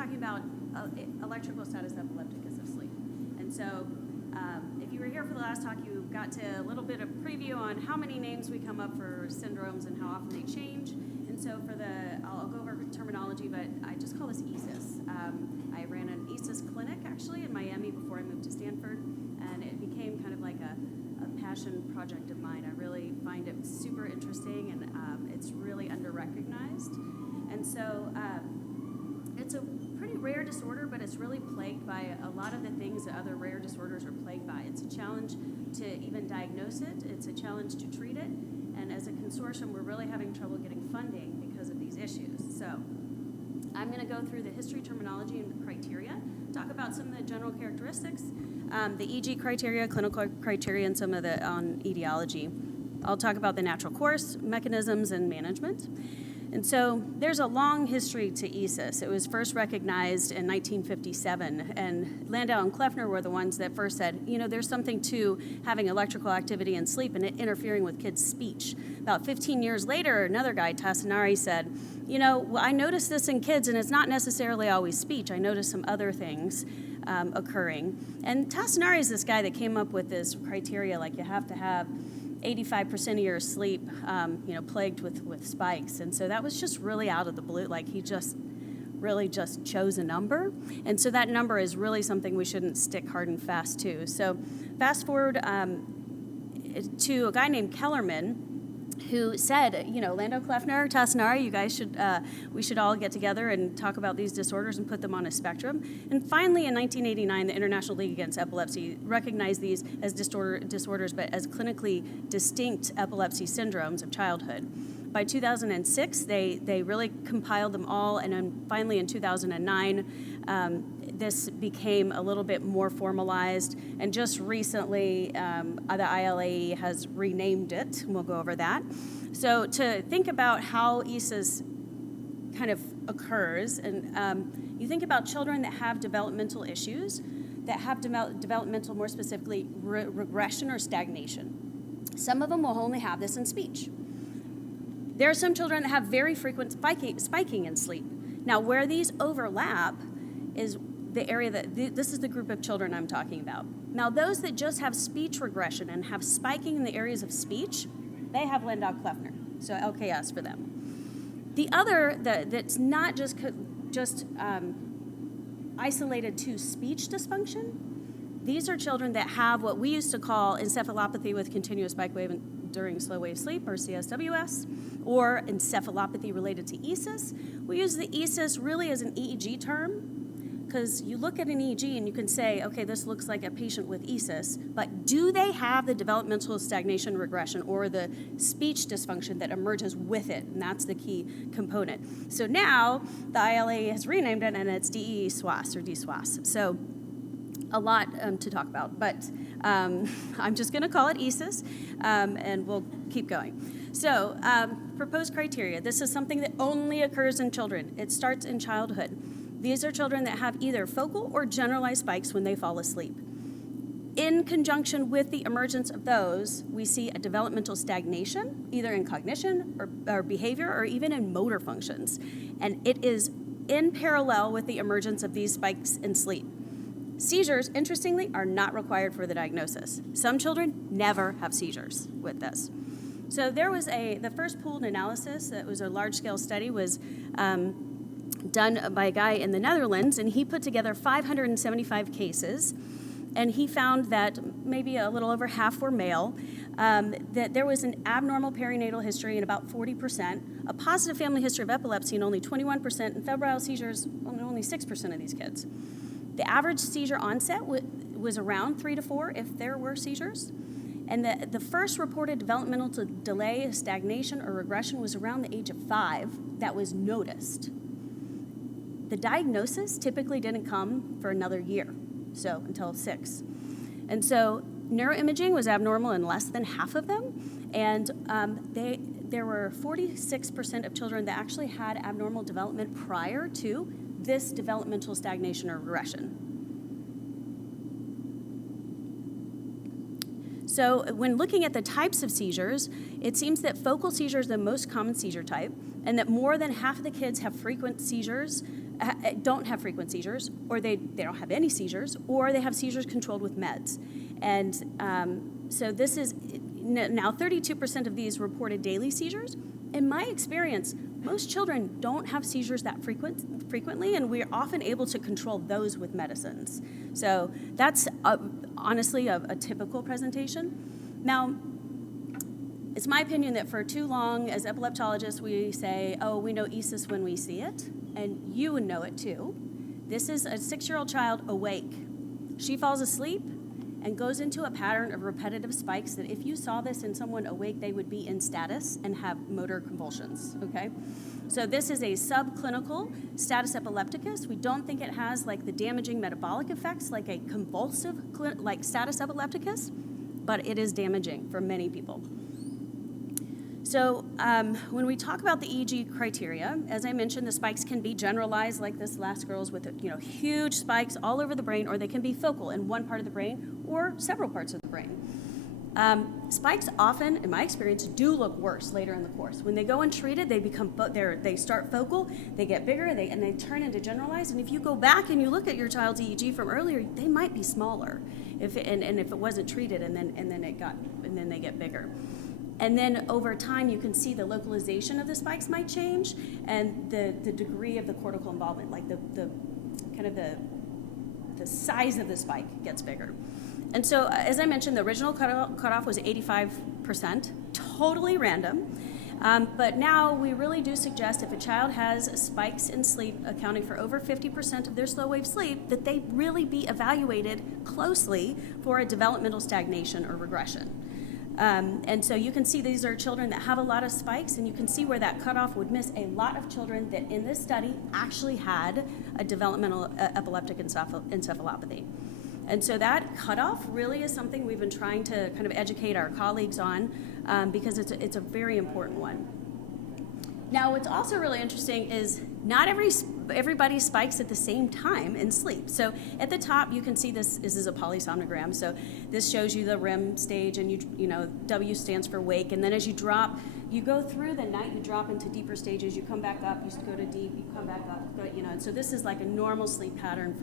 talking about electrical status epilepticus of sleep. And so if you were here for the last talk, you got to a little bit of preview on how many names we come up for syndromes and how often they change. And so I'll go over terminology, but I just call this ESES. I ran an ESES clinic actually in Miami before I moved to Stanford, and it became kind of like a passion project of mine. I really find it super interesting, and it's really under-recognized. And so it's a pretty rare disorder, but it's really plagued by a lot of the things that other rare disorders are plagued by. It's a challenge to even diagnose it. It's a challenge to treat it. And as a consortium, we're really having trouble getting funding because of these issues. So I'm going to go through the history, terminology, and criteria, talk about some of the general characteristics, the EG criteria, clinical criteria, and some of the on etiology. I'll talk about the natural course, mechanisms, and management. And so there's a long history to ESES. It was first recognized in 1957, and Landau and Kleffner were the ones that first said, there's something to having electrical activity in sleep and it interfering with kids' speech. About 15 years later, another guy, Tassinari, said, I noticed this in kids, and it's not necessarily always speech. I noticed some other things occurring. And Tassinari is this guy that came up with this criteria, like you have to have 85% of your sleep, plagued with spikes. And so that was just really out of the blue. Like he just chose a number. And so that number is really something we shouldn't stick hard and fast to. So fast forward to a guy named Kellerman, who said, Landau, Kleffner, Tassinari, you guys we should all get together and talk about these disorders and put them on a spectrum. And finally, in 1989, the International League Against Epilepsy recognized these as disorders, but as clinically distinct epilepsy syndromes of childhood. By 2006, they really compiled them all, and then finally in 2009, this became a little bit more formalized, and just recently, the ILAE has renamed it, and we'll go over that. So to think about how ESES kind of occurs, and you think about children that have developmental issues, that have developmental, more specifically, regression or stagnation. Some of them will only have this in speech. There are some children that have very frequent spiking in sleep. Now, where these overlap is the area this is the group of children I'm talking about. Now, those that just have speech regression and have spiking in the areas of speech, they have Landau-Kleffner, so LKS for them. The other that's not just isolated to speech dysfunction, these are children that have what we used to call encephalopathy with continuous spike wave during slow wave sleep, or CSWS, or encephalopathy related to ESES. We use the ESES really as an EEG term, because you look at an EEG and you can say, okay, this looks like a patient with ESES, but do they have the developmental stagnation regression or the speech dysfunction that emerges with it? And that's the key component. So now the ILA has renamed it, and it's DE-SWAS or DSWAS. So a lot to talk about, but I'm just going to call it ESES, and we'll keep going. So proposed criteria. This is something that only occurs in children. It starts in childhood. These are children that have either focal or generalized spikes when they fall asleep. In conjunction with the emergence of those, we see a developmental stagnation, either in cognition or behavior or even in motor functions. And it is in parallel with the emergence of these spikes in sleep. Seizures, interestingly, are not required for the diagnosis. Some children never have seizures with this. So there was the first pooled analysis that was a large-scale study was done by a guy in the Netherlands, and he put together 575 cases, and he found that maybe a little over half were male, that there was an abnormal perinatal history in about 40%, a positive family history of epilepsy in only 21%, and febrile seizures in only 6% of these kids. The average seizure onset was around 3 to 4 if there were seizures. And the first reported developmental delay, stagnation, or regression was around the age of 5 that was noticed. The diagnosis typically didn't come for another year, so until 6. And so neuroimaging was abnormal in less than half of them, and there were 46% of children that actually had abnormal development prior to this developmental stagnation or regression. So when looking at the types of seizures, it seems that focal seizure is the most common seizure type, and that more than half of the kids have frequent seizures don't have frequent seizures, or they don't have any seizures, or they have seizures controlled with meds. And so this is, now 32% of these reported daily seizures. In my experience, most children don't have seizures that frequently, and we're often able to control those with medicines. So that's honestly a typical presentation. Now, it's my opinion that for too long, as epileptologists, we say, oh, we know ESES when we see it, and you would know it too. This is a 6-year-old child awake. She falls asleep and goes into a pattern of repetitive spikes that if you saw this in someone awake, they would be in status and have motor convulsions, okay? So this is a subclinical status epilepticus. We don't think it has like the damaging metabolic effects like a convulsive like status epilepticus, but it is damaging for many people. So when we talk about the EEG criteria, as I mentioned, the spikes can be generalized like this last girl's with huge spikes all over the brain, or they can be focal in one part of the brain or several parts of the brain. Spikes often, in my experience, do look worse later in the course. When they go untreated, they start focal, they get bigger, and they turn into generalized. And if you go back and you look at your child's EEG from earlier, they might be smaller if it wasn't treated, and then they get bigger. And then over time, you can see the localization of the spikes might change, and the degree of the cortical involvement, like the size of the spike gets bigger. And so, as I mentioned, the original cutoff was 85%, totally random. But now we really do suggest if a child has spikes in sleep accounting for over 50% of their slow wave sleep, that they really be evaluated closely for a developmental stagnation or regression. And so you can see these are children that have a lot of spikes, and you can see where that cutoff would miss a lot of children that in this study actually had a developmental epileptic encephalopathy. And so that cutoff really is something we've been trying to kind of educate our colleagues on because it's a very important one. Now, what's also really interesting is not everybody spikes at the same time in sleep. So at the top, you can see this is a polysomnogram. So this shows you the REM stage, and W stands for wake. And then as you drop, you go through the night, you drop into deeper stages, you come back up, you go to deep, you come back up, and so this is like a normal sleep pattern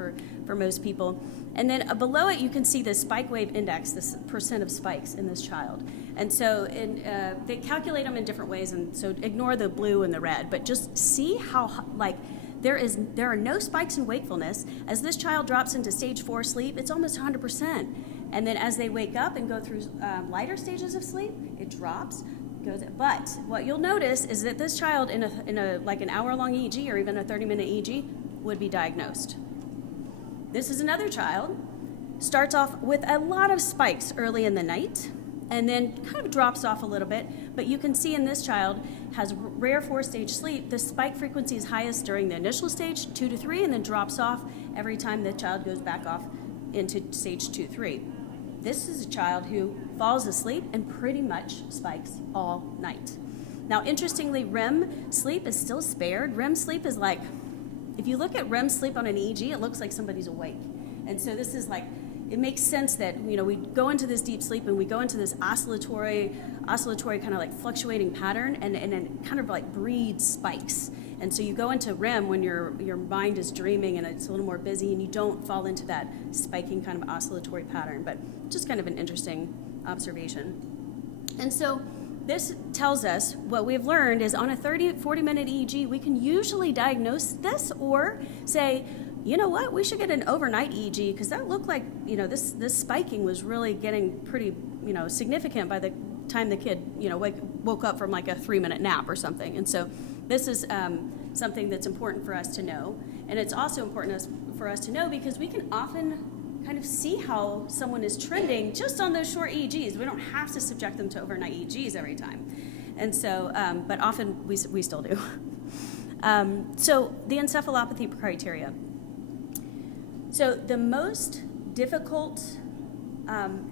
for most people. And then below it, you can see the spike wave index, this percent of spikes in this child. And so they calculate them in different ways, and so ignore the blue and the red, but just see how there are no spikes in wakefulness. As this child drops into stage 4 sleep, it's almost 100%. And then as they wake up and go through lighter stages of sleep, it drops. But what you'll notice is that this child in a like an hour-long EEG or even a 30-minute EEG would be diagnosed. This is another child, starts off with a lot of spikes early in the night, and then kind of drops off a little bit. But you can see in this child has rare 4-stage sleep. The spike frequency is highest during the initial stage, 2 to 3, and then drops off every time the child goes back off into stage 2, 3. This is a child who falls asleep and pretty much spikes all night. Now, interestingly, REM sleep is still spared. REM sleep is like, if you look at REM sleep on an EEG, it looks like somebody's awake. And so this is like, it makes sense that, we go into this deep sleep and we go into this oscillatory kind of like fluctuating pattern, and then kind of like breeds spikes. And so you go into REM when your mind is dreaming and it's a little more busy, and you don't fall into that spiking kind of oscillatory pattern, but just kind of an interesting observation. And so this tells us what we've learned is on a 40-minute EEG, we can usually diagnose this or say, you know what, we should get an overnight EEG because that looked like, this spiking was really getting pretty, significant by the time the kid, woke up from like a 3-minute nap or something. And so this is something that's important for us to know. And it's also important for us to know because we can often kind of see how someone is trending just on those short EEGs. We don't have to subject them to overnight EEGs every time. And so, but often we still do. So the encephalopathy criteria. So the most difficult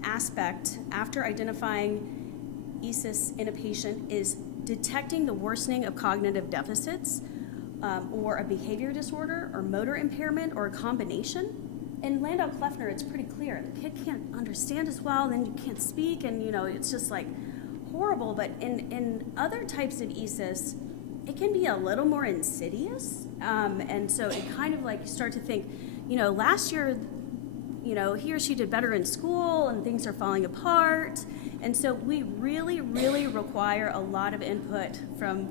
aspect after identifying ESES in a patient is detecting the worsening of cognitive deficits or a behavior disorder or motor impairment or a combination. In Landau-Kleffner, it's pretty clear. The kid can't understand as well, then you can't speak, and it's just like horrible. But in other types of ESES, it can be a little more insidious. And so it kind of like you start to think, last year, he or she did better in school and things are falling apart. And so we really, really require a lot of input from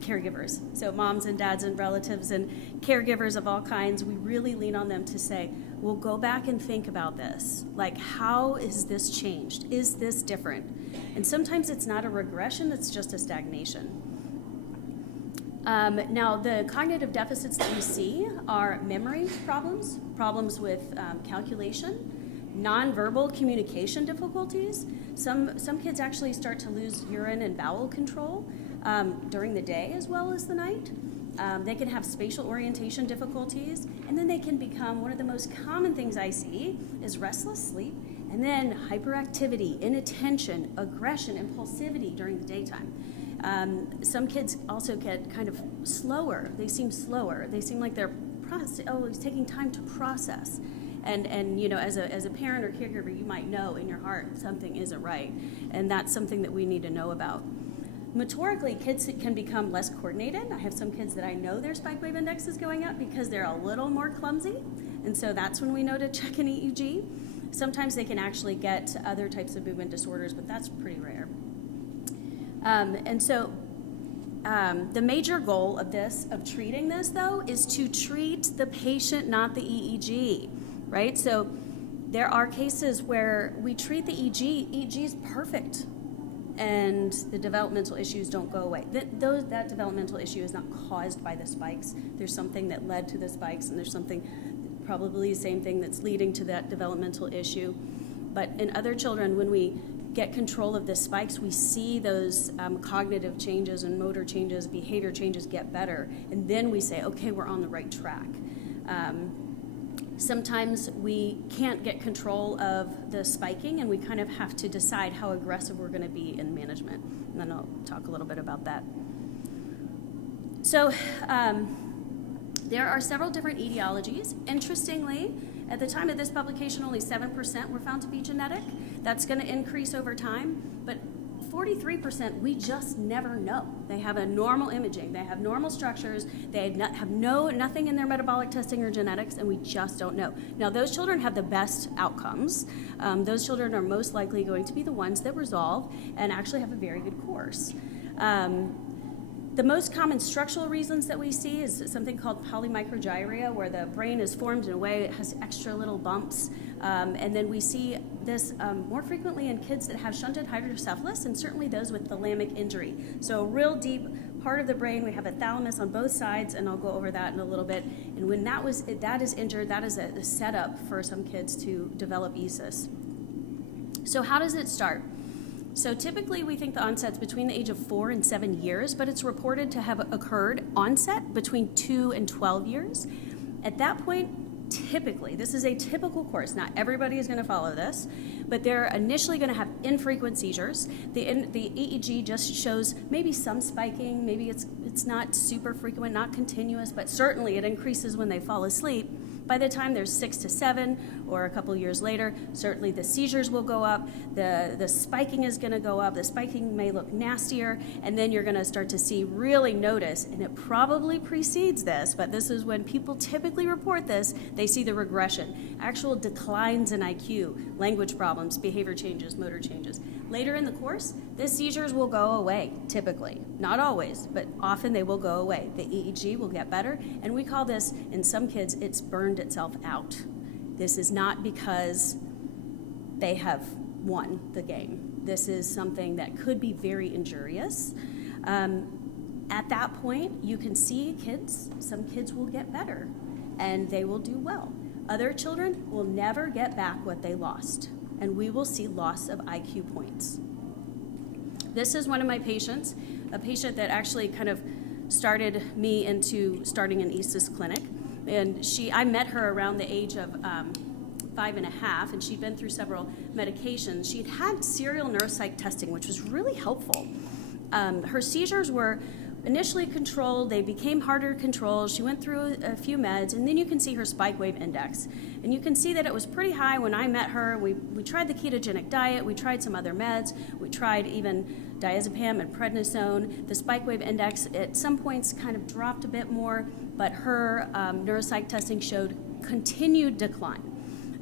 caregivers. So moms and dads and relatives and caregivers of all kinds, we really lean on them to say, well, go back and think about this. Like, how is this changed? Is this different? And sometimes it's not a regression, it's just a stagnation. Now, the cognitive deficits that we see are memory problems with calculation, nonverbal communication difficulties. Some kids actually start to lose urine and bowel control during the day as well as the night. They can have spatial orientation difficulties, and then they can become, one of the most common things I see is restless sleep, and then hyperactivity, inattention, aggression, impulsivity during the daytime. Some kids also get kind of slower. They seem slower. They seem like they're it's taking time to process. And as a parent or caregiver, you might know in your heart something isn't right, and that's something that we need to know about. Motorically, kids can become less coordinated. I have some kids that I know their spike wave index is going up because they're a little more clumsy, and so that's when we know to check an EEG. Sometimes they can actually get other types of movement disorders, but that's pretty rare. The major goal of treating this, though, is to treat the patient, not the EEG, right? So there are cases where we treat the EEG is perfect, and the developmental issues don't go away. That developmental issue is not caused by the spikes. There's something that led to the spikes, and there's something, probably the same thing, that's leading to that developmental issue. But in other children, when we get control of the spikes, we see those cognitive changes and motor changes, behavior changes get better, and then we say, okay, we're on the right track. Sometimes we can't get control of the spiking, and we kind of have to decide how aggressive we're going to be in management, and then I'll talk a little bit about that. So there are several different etiologies. Interestingly, at the time of this publication, only 7% were found to be genetic. That's going to increase over time, but 43% we just never know. They have a normal imaging, they have normal structures, they have nothing in their metabolic testing or genetics, and we just don't know. Now, those children have the best outcomes. Those children are most likely going to be the ones that resolve and actually have a very good course. The most common structural reasons that we see is something called polymicrogyria, where the brain is formed in a way it has extra little bumps. And then we see this more frequently in kids that have shunted hydrocephalus, and certainly those with thalamic injury. So a real deep part of the brain, we have a thalamus on both sides, and I'll go over that in a little bit. And when that is injured, that is a setup for some kids to develop ESES. So how does it start? So typically we think the onset's between the age of 4 and 7 years, but it's reported to have occurred onset between 2 and 12 years. At that point, typically, this is a typical course. Not everybody is going to follow this, but they're initially going to have infrequent seizures. The EEG just shows maybe some spiking, maybe it's not super frequent, not continuous, but certainly it increases when they fall asleep. By the time they're 6 to 7 or a couple years later, certainly the seizures will go up, the spiking is going to go up, the spiking may look nastier, and then you're going to start to really notice, and it probably precedes this, but this is when people typically report this, they see the regression, actual declines in IQ, language problems, behavior changes, motor changes. Later in the course, the seizures will go away, typically. Not always, but often they will go away. The EEG will get better, and we call this, in some kids, it's burned itself out. This is not because they have won the game. This is something that could be very injurious. At that point, you can see some kids will get better, and they will do well. Other children will never get back what they lost, and we will see loss of IQ points. This is one of my patients, a patient that actually kind of started me into starting an ESES clinic. And I met her around the age of 5.5, and she'd been through several medications. She'd had serial neuropsych testing, which was really helpful. Her seizures were initially controlled, they became harder to control. She went through a few meds, and then you can see her spike wave index. And you can see that it was pretty high when I met her. We tried the ketogenic diet, we tried some other meds, we tried even diazepam and prednisone. The spike wave index at some points kind of dropped a bit more, but her neuropsych testing showed continued decline.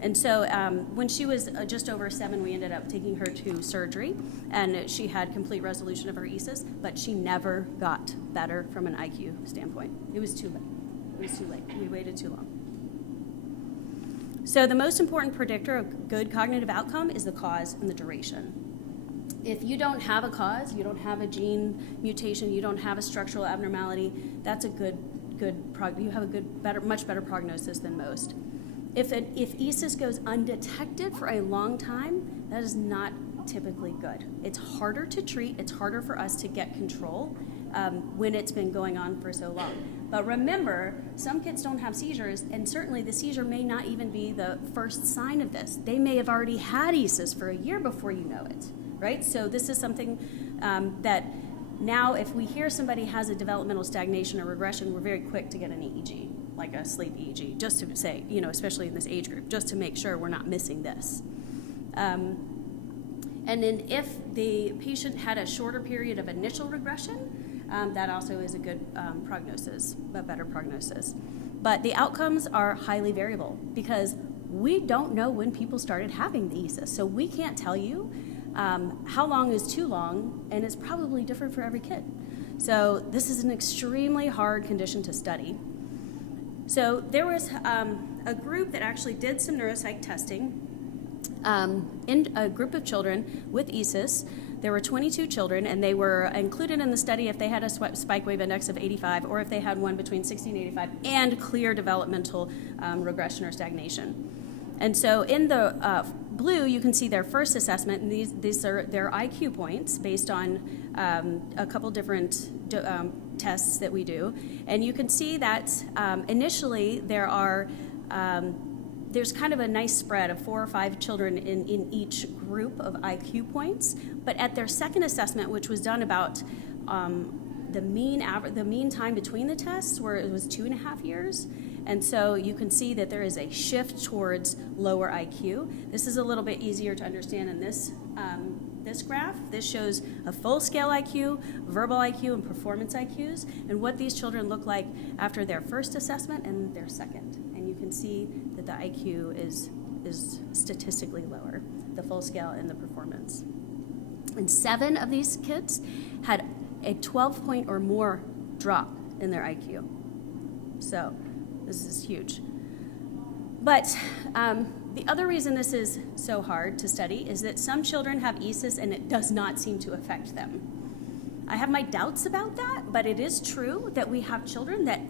And so when she was just over 7, we ended up taking her to surgery, and she had complete resolution of her ESES, but she never got better from an IQ standpoint. It was too late. It was too late. We waited too long. So the most important predictor of good cognitive outcome is the cause and the duration. If you don't have a cause, you don't have a gene mutation, you don't have a structural abnormality, that's a you have a much better prognosis than most. If ESES goes undetected for a long time, that is not typically good. It's harder to treat, it's harder for us to get control when it's been going on for so long. But remember, some kids don't have seizures, and certainly the seizure may not even be the first sign of this. They may have already had ESES for a year before you know it, right? So this is something that now if we hear somebody has a developmental stagnation or regression, we're very quick to get an EEG, like a sleep EEG, just to say, especially in this age group, just to make sure we're not missing this. And then if the patient had a shorter period of initial regression, that also is a good prognosis, a better prognosis. But the outcomes are highly variable because we don't know when people started having the ESES. So we can't tell you how long is too long, and it's probably different for every kid. So this is an extremely hard condition to study. So there was a group that actually did some neuropsych testing in a group of children with ESES. There were 22 children, and they were included in the study if they had a spike wave index of 85 or if they had one between 60 and 85 and clear developmental regression or stagnation. And so in the blue, you can see their first assessment, and these are their IQ points based on a couple different tests that we do. And you can see that initially there's kind of a nice spread of 4 or 5 children in each group of IQ points. But at their second assessment, which was done about the mean time between the tests, where it was 2.5 years. And so you can see that there is a shift towards lower IQ. This is a little bit easier to understand in this graph. This shows a full scale IQ, verbal IQ, and performance IQs, and what these children look like after their first assessment and their second. And you can see that the IQ is statistically lower, the full scale and the performance. And 7 of these kids had a 12-point or more drop in their IQ. So this is huge. But the other reason this is so hard to study is that some children have ESES and it does not seem to affect them. I have my doubts about that, but it is true that we have children that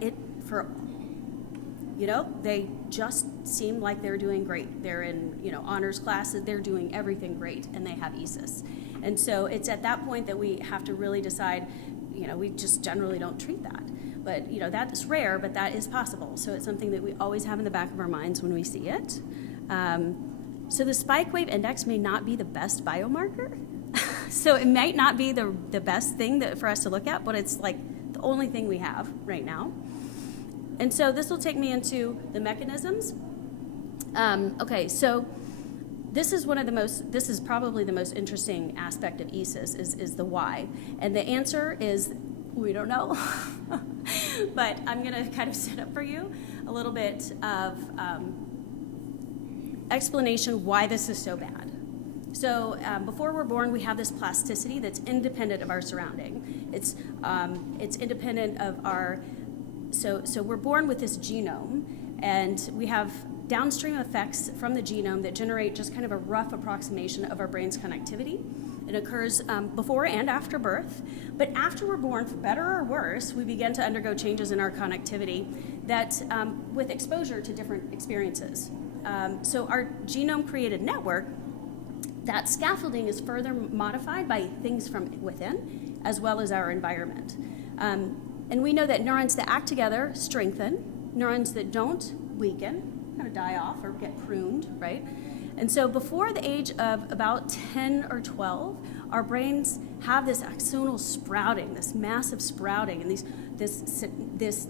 they just seem like they're doing great. They're in, honors classes, they're doing everything great, and they have ESES. And so it's at that point that we have to really decide, we just generally don't treat that. But, that's rare, but that is possible. So it's something that we always have in the back of our minds when we see it. So the spike wave index may not be the best biomarker. So it might not be the best thing for us to look at, but it's like the only thing we have right now. And so this will take me into the mechanisms. Okay, so this is probably the most interesting aspect of ESES is the why. And the answer is, we don't know. But I'm going to kind of set up for you a little bit of explanation why this is so bad. So before we're born, we have this plasticity that's independent of our surrounding. It's independent of our, so we're born with this genome, and we have downstream effects from the genome that generate just kind of a rough approximation of our brain's connectivity. It occurs before and after birth, but after we're born, for better or worse, we begin to undergo changes in our connectivity that, with exposure to different experiences. So our genome-created network, that scaffolding is further modified by things from within, as well as our environment. And we know that neurons that act together strengthen, neurons that don't weaken, kind of die off or get pruned, right? And so before the age of about 10 or 12, our brains have this axonal sprouting, this massive sprouting, and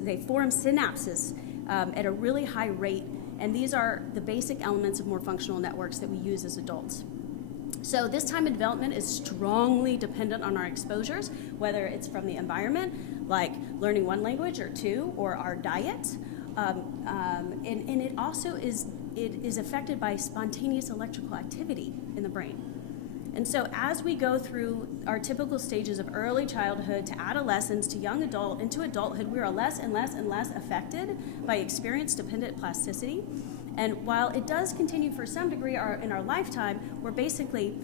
they form synapses at a really high rate, and these are the basic elements of more functional networks that we use as adults. So this time of development is strongly dependent on our exposures, whether it's from the environment, like learning one language or two, or our diet, and it also is affected by spontaneous electrical activity in the brain. And so as we go through our typical stages of early childhood to adolescence to young adult into adulthood, we are less and less and less affected by experience-dependent plasticity. And while it does continue for some degree in our lifetime, we're basically,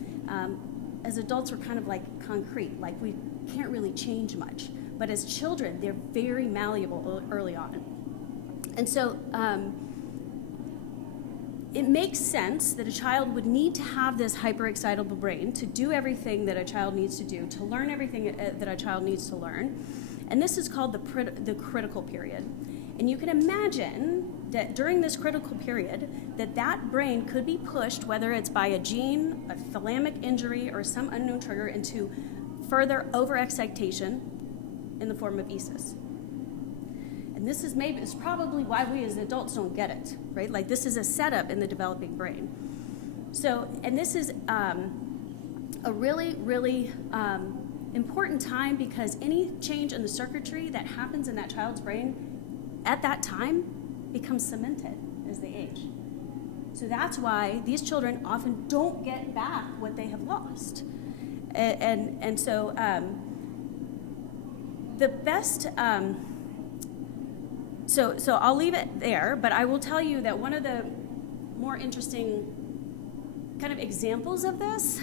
as adults, we're kind of like concrete, like we can't really change much. But as children, they're very malleable early on. And so it makes sense that a child would need to have this hyperexcitable brain to do everything that a child needs to do, to learn everything that a child needs to learn. And this is called the critical period. And you can imagine that during this critical period, that brain could be pushed, whether it's by a gene, a thalamic injury, or some unknown trigger, into further overexcitation in the form of ESES. And this is probably why we as adults don't get it, right? Like this is a setup in the developing brain. So, and this is a really, really important time, because any change in the circuitry that happens in that child's brain at that time becomes cemented as they age. So that's why these children often don't get back what they have lost. And so the best, so I'll leave it there, but I will tell you that one of the more interesting kind of examples of this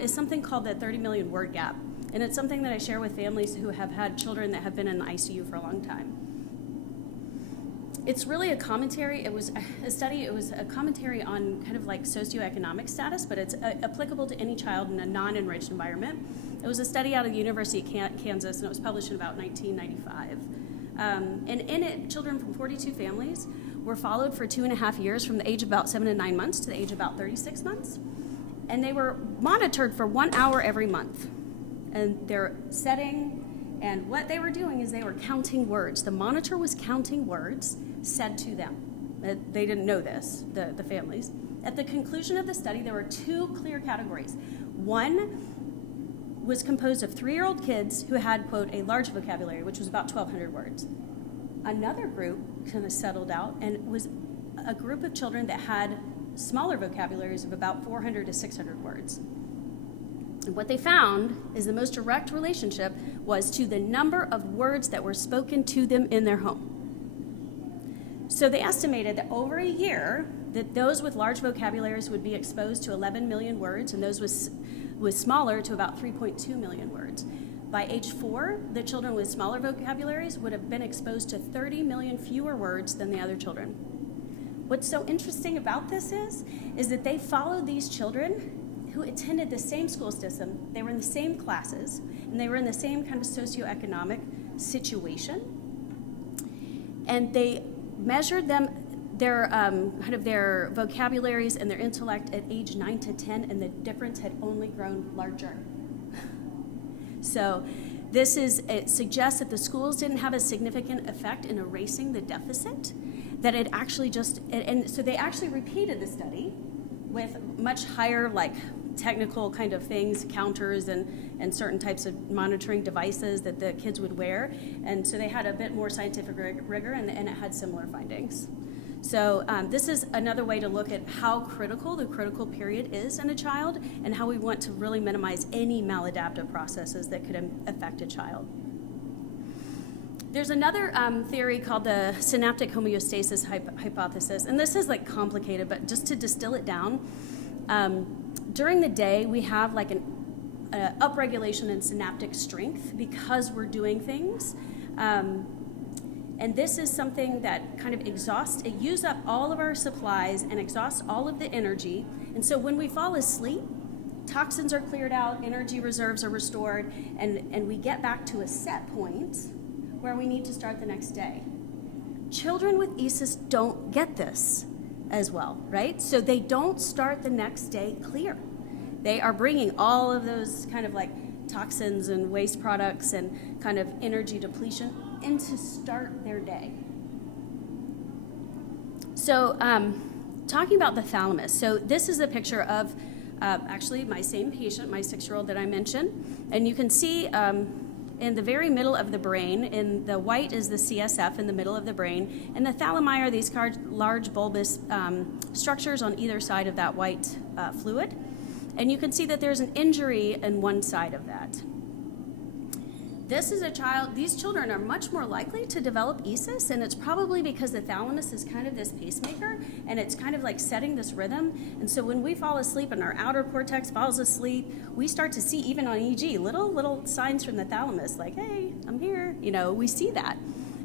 is something called the 30 million word gap. And it's something that I share with families who have had children that have been in the ICU for a long time. It's really a commentary. It was a study. It was a commentary on kind of like socioeconomic status, but it's applicable to any child in a non-enriched environment. It was a study out of the University of Kansas, and it was published in about 1995. And in it, children from 42 families were followed for 2.5 years, from the age of about 7 to 9 months to the age of about 36 months. And they were monitored for 1 hour every month. And their setting and what they were doing is they were counting words. The monitor was counting words said to them. They didn't know this, the families. At the conclusion of the study, there were 2 clear categories. One was composed of 3-year-old kids who had, quote, a large vocabulary, which was about 1,200 words. Another group kind of settled out and was a group of children that had smaller vocabularies of about 400 to 600 words. And what they found is the most direct relationship was to the number of words that were spoken to them in their home. So they estimated that over a year, that those with large vocabularies would be exposed to 11 million words, and those with smaller to about 3.2 million words. By age 4, the children with smaller vocabularies would have been exposed to 30 million fewer words than the other children. What's so interesting about this is that they followed these children who attended the same school system, they were in the same classes, and they were in the same kind of socioeconomic situation. And they measured them, their kind of their vocabularies and their intellect at age 9 to 10, and the difference had only grown larger. So it suggests that the schools didn't have a significant effect in erasing the deficit, that it actually and so they actually repeated the study with much higher, like, technical kind of things, counters and certain types of monitoring devices that the kids would wear. And so they had a bit more scientific rigor, and it had similar findings. So this is another way to look at how critical the critical period is in a child, and how we want to really minimize any maladaptive processes that could affect a child. There's another theory called the synaptic homeostasis hypothesis, and this is like complicated, but just to distill it down, during the day we have like an upregulation in synaptic strength because we're doing things. And this is something that kind of it uses up all of our supplies and exhausts all of the energy. And so when we fall asleep, toxins are cleared out, energy reserves are restored, and we get back to a set point where we need to start the next day. Children with ESES don't get this. as well, right? So they don't start the next day clear. They are bringing all of those kind of like toxins and waste products and kind of energy depletion in to start their day. So talking about the thalamus. So this is a picture of actually my same patient, my 6-year-old that I mentioned. And you can see in the very middle of the brain, in the white is the CSF in the middle of the brain, and the thalami are these large bulbous structures on either side of that white fluid. And you can see that there's an injury in one side of that. This is a child, these children are much more likely to develop ESES, and it's probably because the thalamus is kind of this pacemaker, and it's kind of like setting this rhythm. And so when we fall asleep and our outer cortex falls asleep, we start to see, even on EEG, little signs from the thalamus, like, hey, I'm here, we see that.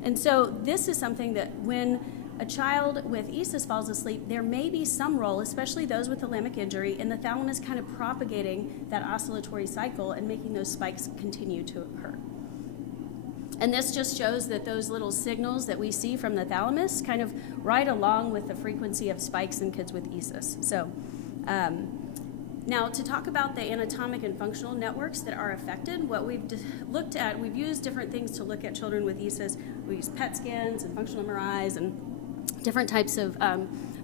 And so this is something that when a child with ESES falls asleep, there may be some role, especially those with thalamic injury, in the thalamus kind of propagating that oscillatory cycle and making those spikes continue to occur. And this just shows that those little signals that we see from the thalamus kind of ride along with the frequency of spikes in kids with ESES. So now to talk about the anatomic and functional networks that are affected, what we've looked at, we've used different things to look at children with ESES. We use PET scans and functional MRIs and different types of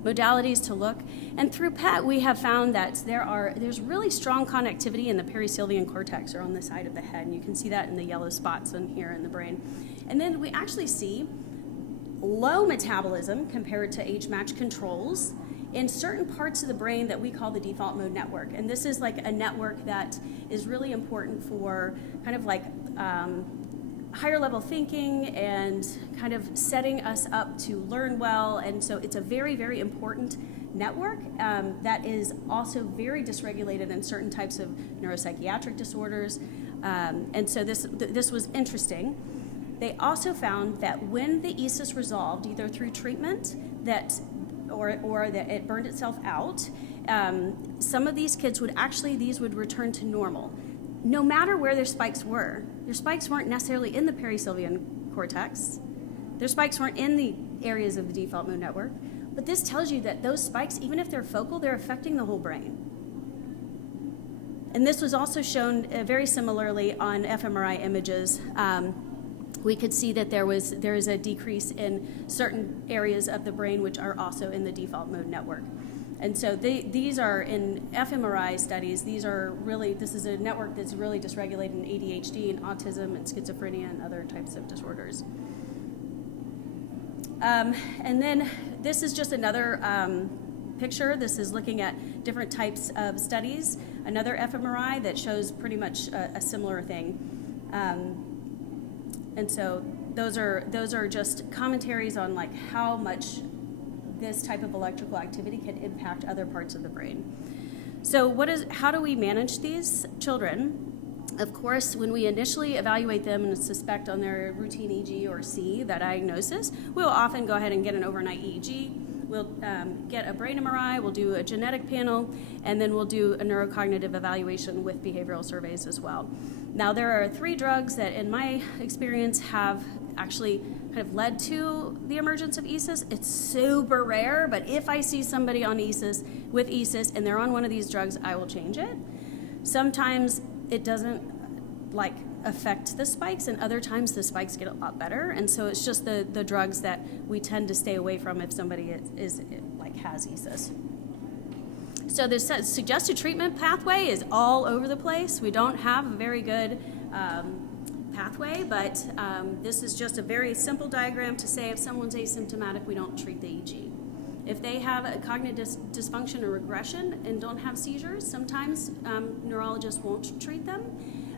modalities to look. And through PET, we have found that there's really strong connectivity in the perisylvian cortex, or on the side of the head. And you can see that in the yellow spots in here in the brain. And then we actually see low metabolism compared to age-matched controls in certain parts of the brain that we call the default mode network. And this is like a network that is really important for kind of like higher level thinking and kind of setting us up to learn well. And so it's a very, very important network that is also very dysregulated in certain types of neuropsychiatric disorders. And so this was interesting. They also found that when the ESES resolved, either through treatment or that it burned itself out, some of these kids these would return to normal, no matter where their spikes were. Their spikes weren't necessarily in the perisylvian cortex. Their spikes weren't in the areas of the default mode network. But this tells you that those spikes, even if they're focal, they're affecting the whole brain. And this was also shown very similarly on fMRI images. We could see that there is a decrease in certain areas of the brain which are also in the default mode network. And so these are in fMRI studies. This is a network that's really dysregulated in ADHD and autism and schizophrenia and other types of disorders. And then this is just another picture. This is looking at different types of studies. Another fMRI that shows pretty much a similar thing. And so those are just commentaries on like how much this type of electrical activity can impact other parts of the brain. So how do we manage these children? Of course, when we initially evaluate them and suspect on their routine EEG or see that diagnosis, we'll often go ahead and get an overnight EEG. We'll get a brain MRI, we'll do a genetic panel, and then we'll do a neurocognitive evaluation with behavioral surveys as well. Now, there are 3 drugs that, in my experience, have actually kind of led to the emergence of ESES. It's super rare, but if I see somebody on ESES with ESES and they're on one of these drugs, I will change it. Sometimes it doesn't affect the spikes, and other times the spikes get a lot better. And so it's just the drugs that we tend to stay away from if somebody has ESES. So the suggested treatment pathway is all over the place. We don't have a very good pathway, but this is just a very simple diagram to say if someone's asymptomatic, we don't treat the EEG. If they have a cognitive dysfunction or regression and don't have seizures, sometimes neurologists won't treat them.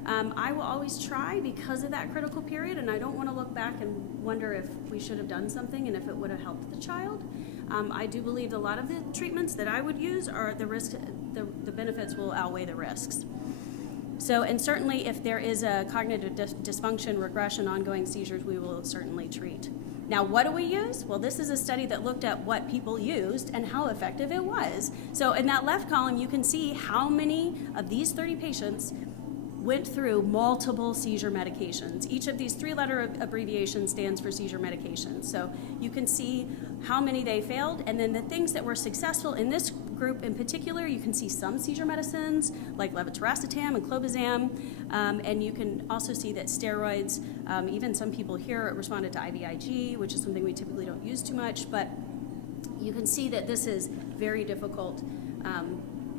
I will always try because of that critical period, and I don't want to look back and wonder if we should have done something and if it would have helped the child. I do believe a lot of the treatments that I would use are the benefits will outweigh the risks. So, and certainly if there is a cognitive dysfunction, regression, ongoing seizures, we will certainly treat. Now, what do we use? Well, this is a study that looked at what people used and how effective it was. So in that left column, you can see how many of these 30 patients went through multiple seizure medications. Each of these 3-letter abbreviations stands for seizure medications. So you can see how many they failed, and then the things that were successful in this group in particular, you can see some seizure medicines like levetiracetam and clobazam, and you can also see that steroids, even some people here responded to IVIG, which is something we typically don't use too much, but you can see that this is very difficult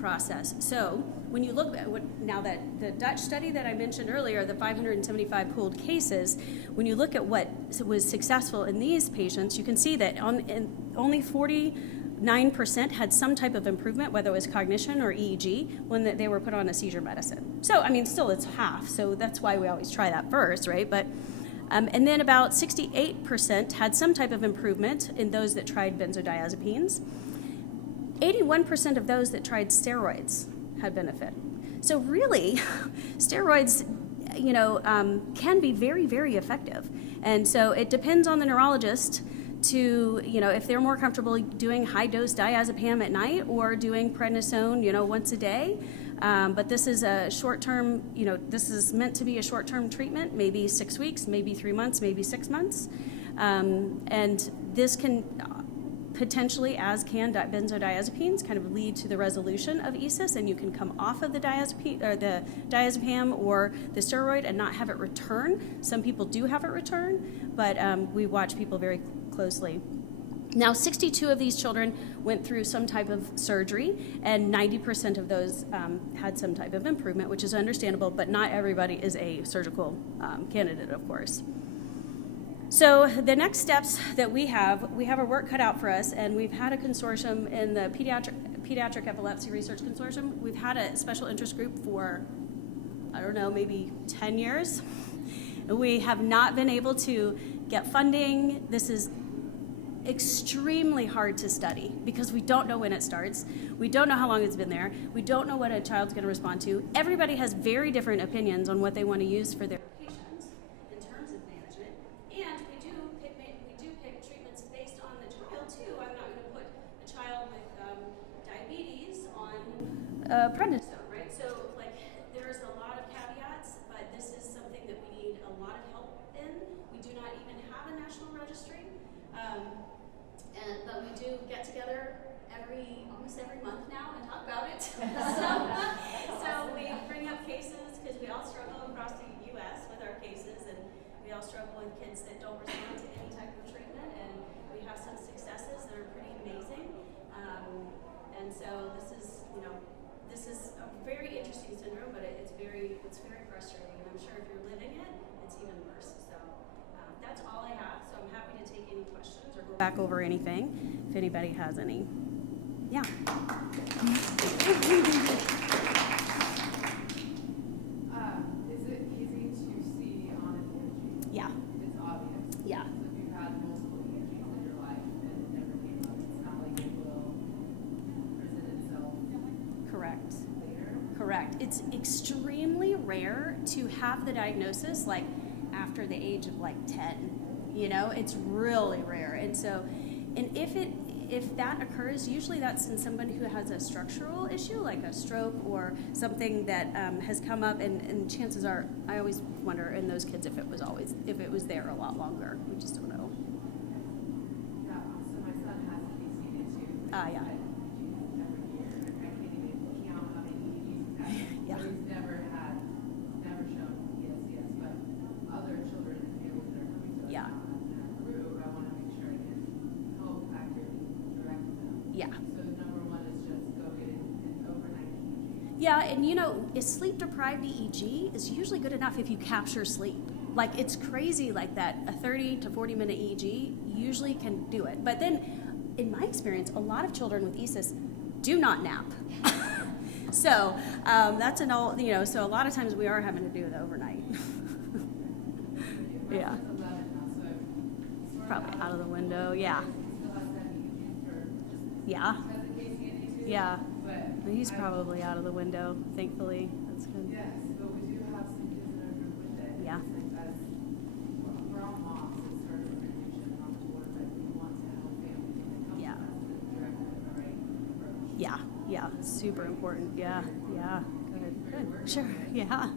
process. So when you look at now that the Dutch study that I mentioned earlier, the 575 pooled cases, when you look at what was successful in these patients, you can see that only 49% had some type of improvement, whether it was cognition or EEG, when they were put on a seizure medicine. So, I mean, still it's half, so that's why we always try that first, right? But and then about 68% had some type of improvement in those that tried benzodiazepines. 81% of those that tried steroids had benefit. So really, steroids, can be very, very effective. And so it depends on the neurologist to, if they're more comfortable doing high-dose diazepam at night or doing prednisone, once a day. But this is a short-term, this is meant to be a short-term treatment, maybe 6 weeks, maybe 3 months, maybe 6 months. And this can potentially, as can benzodiazepines, kind of lead to the resolution of ESES, and you can come off of the diazepam or the steroid and not have it return. Some people do have it return, but we watch people very closely. Now, 62 of these children went through some type of surgery, and 90% of those had some type of improvement, which is understandable, but not everybody is a surgical candidate, of course. So the next steps that we have our work cut out for us, and we've had a consortium in the Pediatric Epilepsy Research Consortium. We've had a special interest group for, I don't know, maybe 10 years. We have not been able to get funding. This is extremely hard to study because we don't know when it starts. We don't know how long it's been there. We don't know what a child's going to respond to. Everybody has very different opinions on what they want to use for their patients in terms of management. And we do pick treatments based on the child too. I'm not going to put a child with diabetes on prednisone, right? So there's a lot of caveats, but this is something that we need a lot of help in. We do not even have a national registry. But we do get together almost every month now and talk about it. So we bring up cases because we all struggle across the U.S. with our cases, and we all struggle with kids that don't respond to any type of treatment, and we have some successes that are pretty amazing. And so this is a very interesting syndrome, but it's very frustrating, and I'm sure if you're living it, it's even worse. So that's all I have. So I'm happy to take any questions or go back over anything if anybody has any. Yeah. Is it easy to see on an EMG? Yeah. It's obvious. Yeah. So if you've had multiple EMGs in your life and it never came up, it's not like it will present itself Correct. later? Correct. It's extremely rare to have the diagnosis after the age of 10. It's really rare. And so, and if that occurs, usually that's in someone who has a structural issue, like a stroke or something that has come up, and chances are, I always wonder in those kids if it was there a lot longer. We just don't know. Yeah, so my son has to be seated too. Yeah. Every year. I can't even count how many EEGs he's had. Yeah. So he's never shown ESES, but other children in the family that are coming to us Yeah. now in our group, I want to make sure I can help accurately direct them. Yeah. So number one is just go get an overnight EEG. Yeah, and a sleep-deprived EEG is usually good enough if you capture sleep. It's crazy that a 30 to 40-minute EEG usually can do it. But then, in my experience, a lot of children with ESES do not nap. So that's so a lot of times we are having to do the overnight. Yeah. Probably out of the window, yeah. Yeah. Yeah. But he's probably out of the window, thankfully. That's good. Yes, but we do have some kids in our group with it. Yeah. We're all moms that started with addiction on the board, but we want to help families when they come Yeah. to us to direct them in the right approach. Yeah, super important. Yeah. Good. Sure. Yeah.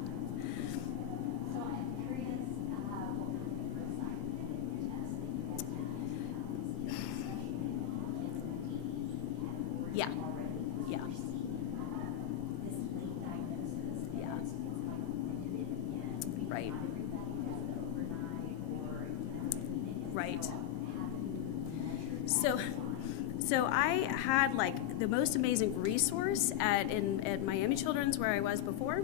Yeah. already Yeah. received this late diagnosis. And Yeah. it's like, when did it begin? Because Right. not everybody does it overnight or, Right. So how do you measure that? So I had like the most amazing resource at Miami Children's, where I was before,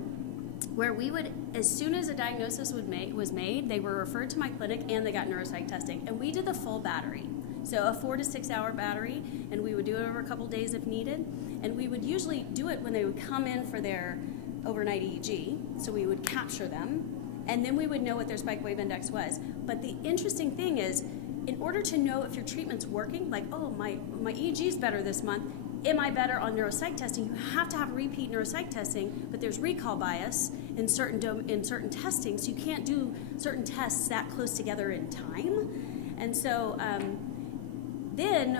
where we would, as soon as a diagnosis was made, they were referred to my clinic and they got neuropsych testing, and we did the full battery. So a 4 to 6 hour battery, and we would do it over a couple days if needed, and we would usually do it when they would come in for their overnight EEG. So we would capture them, and then we would know what their spike wave index was. But the interesting thing is, in order to know if your treatment's working, like, oh, my EEG is better this month, am I better on neuropsych testing? You have to have repeat neuropsych testing, but there's recall bias in certain testing, so you can't do certain tests that close together in time. And so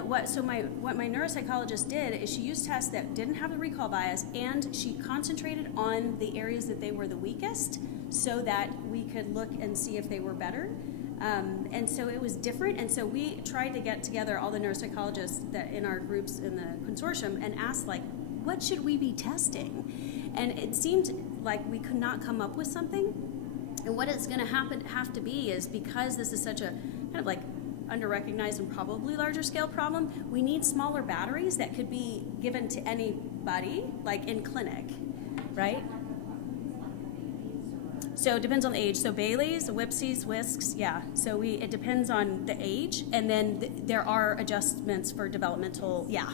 what my neuropsychologist did is she used tests that didn't have the recall bias, and she concentrated on the areas that they were the weakest so that we could look and see if they were better. And so it was different, and so we tried to get together all the neuropsychologists that in our groups in the consortium and ask, like, what should we be testing? And it seemed like we could not come up with something. And what it's going to have to be is, because this is such a kind of like under-recognized and probably larger scale problem, we need smaller batteries that could be given to anybody, like in clinic, right? So it depends on the age. So Bailey's, Whipsies, Whisks, yeah. So it depends on the age, and then there are adjustments for developmental, yeah.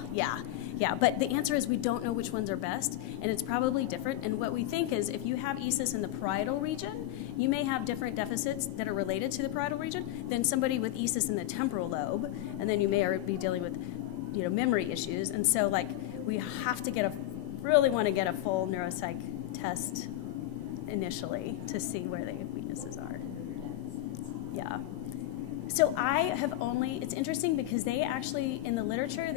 But the answer is we don't know which ones are best, and it's probably different. And what we think is, if you have ESES in the parietal region, you may have different deficits that are related to the parietal region than somebody with ESES in the temporal lobe, and then you may be dealing with, memory issues. And so, like, we have to really want to get a full neuropsych test initially to see where the weaknesses are. Yeah. So it's interesting because they actually, in the literature,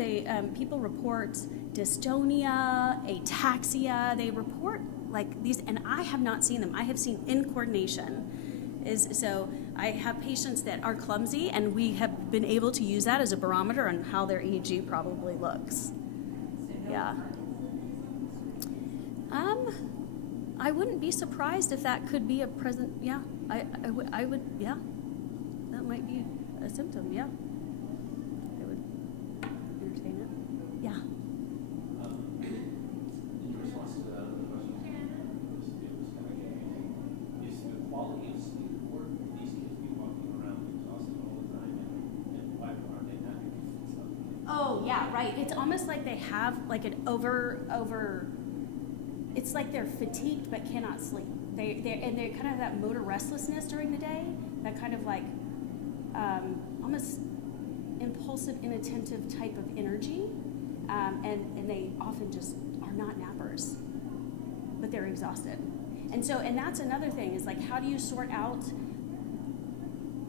people report dystonia, ataxia, they report like these, and I have not seen them. I have seen incoordination. So I have patients that are clumsy, and we have been able to use that as a barometer on how their EEG probably looks. Yeah. I wouldn't be surprised if that could be a present. Yeah, I would. Yeah, that might be a symptom. Yeah, I would entertain it. Yeah. In response to the question, it was kind of gay. Is the quality of sleep for these kids be walking around exhausted all the time, and why aren't they happy and stuff? Oh yeah, right. It's almost like they have like an over. It's like they're fatigued but cannot sleep. They kind of have that motor restlessness during the day, that kind of like almost impulsive, inattentive type of energy, and they often just are not nappers, but they're exhausted. And that's another thing, is like, how do you sort out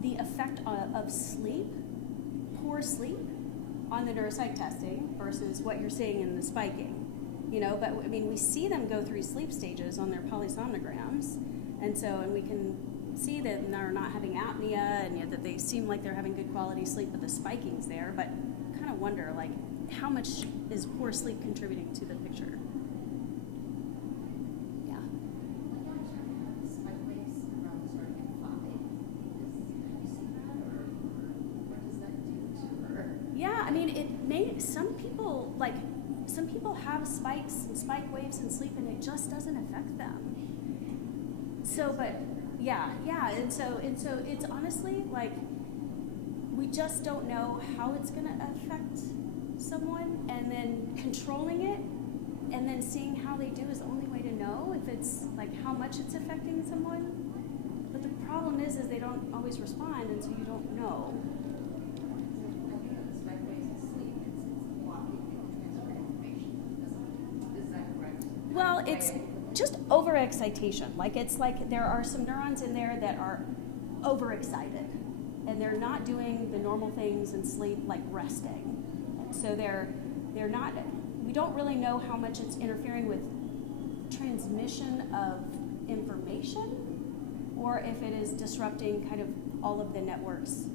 the effect of sleep, poor sleep, on the neuropsych testing versus what you're seeing in the spiking? But I mean, we see them go through sleep stages on their polysomnograms, and we can see that they're not having apnea, and yet that they seem like they're having good quality sleep, but the spiking's there. But kind of wonder, like, how much is poor sleep contributing to the picture? Yeah. Spike waves around starting at 5. Have you seen that, or what does that do to her? Yeah, I mean, some people have spikes and spike waves in sleep, and it just doesn't affect them. So, but yeah, and so it's honestly like, we just don't know how it's going to affect someone, and then controlling it and then seeing how they do is the only way to know if it's like how much it's affecting someone. But the problem is they don't always respond, and so you don't know. Well, it's just overexcitation. Like, it's like there are some neurons in there that are overexcited, and they're not doing the normal things in sleep, like resting. And so they're not. We don't really know how much it's interfering with transmission of information, or if it is disrupting kind of all of the networks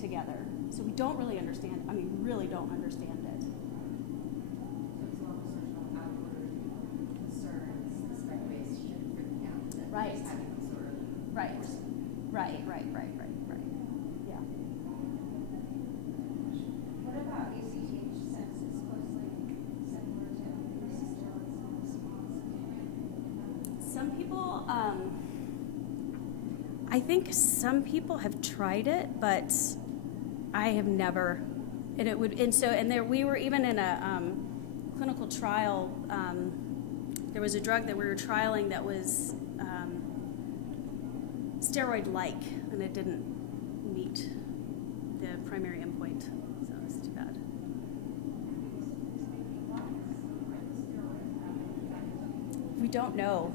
together. So we don't really understand. I mean, really don't understand it. Right. just having some sort of Right. enforcement. Right. Yeah. What about ACTH since it's closely similar to resistance response? Some people, I think some people have tried it, but I have never. And it would, and so, and there, we were even in a clinical trial. There was a drug that we were trialing that was steroid-like, and it didn't meet the primary endpoint. So it's too bad. We don't know.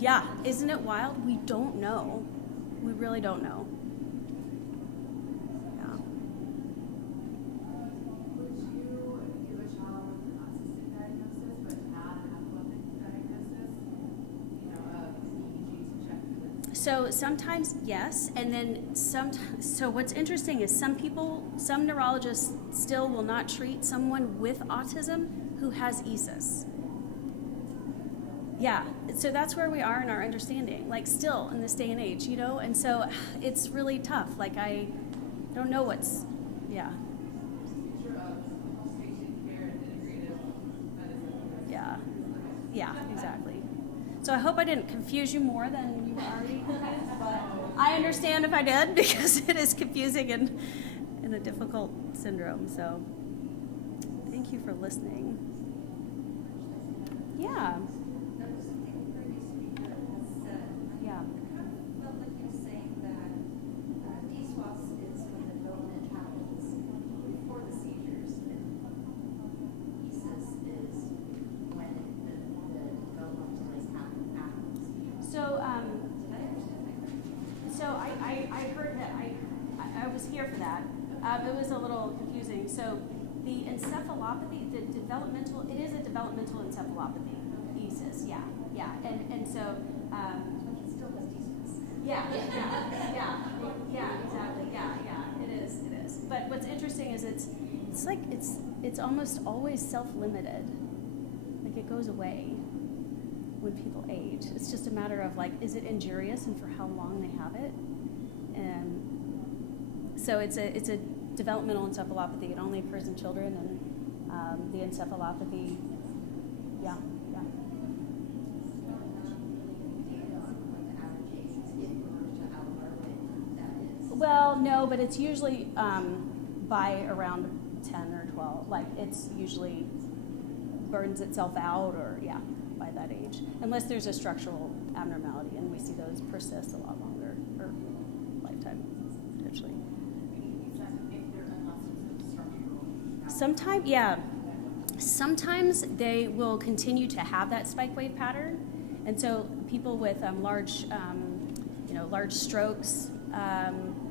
Yeah, isn't it wild? We don't know. We really don't know. Yeah. Would you give a child with an autistic diagnosis but not an epileptic diagnosis, EEG to check for this? So sometimes yes, and then so what's interesting is some neurologists still will not treat someone with autism who has ESES. Yeah, so that's where we are in our understanding, like still in this day and age, and so it's really tough. Like I don't know what's, yeah. Future of patient care and integrative medicine. Yeah, exactly. So I hope I didn't confuse you more than you already confused, but I understand if I did because it is confusing and a difficult syndrome. So thank you for listening. Yeah. There was something the previous speaker has said. Yeah. I kind of felt like he was saying that DSWAS is when the development happens before the seizures, and ESES is when the developmental delays happen after the seizures. So Did I understand that correctly? So I heard that I was here for that. It was a little confusing. So the encephalopathy, it is a developmental encephalopathy. ESES, yeah. And so But he still has DSWAS. yeah, exactly. Yeah, it is. But what's interesting is it's almost always self-limited. Like it goes away when people age. It's just a matter of like, is it injurious and for how long they have it? And so it's a developmental encephalopathy. It only occurs in children, and the encephalopathy, yeah. Well, no, but it's usually by around 10 or 12. Like it's usually burns itself out, or by that age, unless there's a structural abnormality, and we see those persist a lot longer, or lifetime potentially. Sometimes they will continue to have that spike wave pattern, and so people with large strokes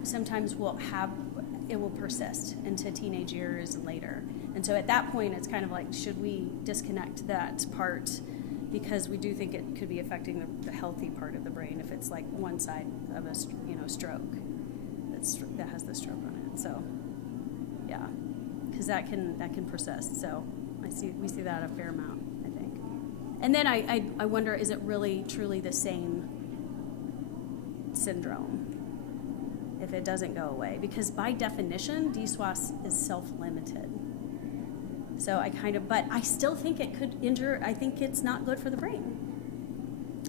sometimes it will persist into teenage years and later. And so at that point, it's kind of like, should we disconnect that part, because we do think it could be affecting the healthy part of the brain if it's like one side of a stroke that has the stroke on it. So yeah, because that can persist. So we see that a fair amount, I think. And then I wonder, is it really truly the same syndrome if it doesn't go away? Because by definition, DSWAS is self-limited. So but I still think it could injure. I think it's not good for the brain.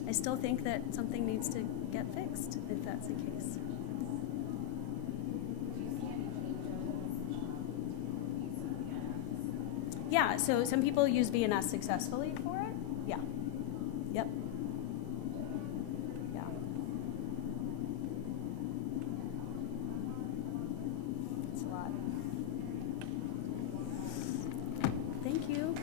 I still think that something needs to get fixed if that's the case. Yeah, so some people use VNS successfully for it. Yeah. Yep. Yeah. It's a lot. Thank you.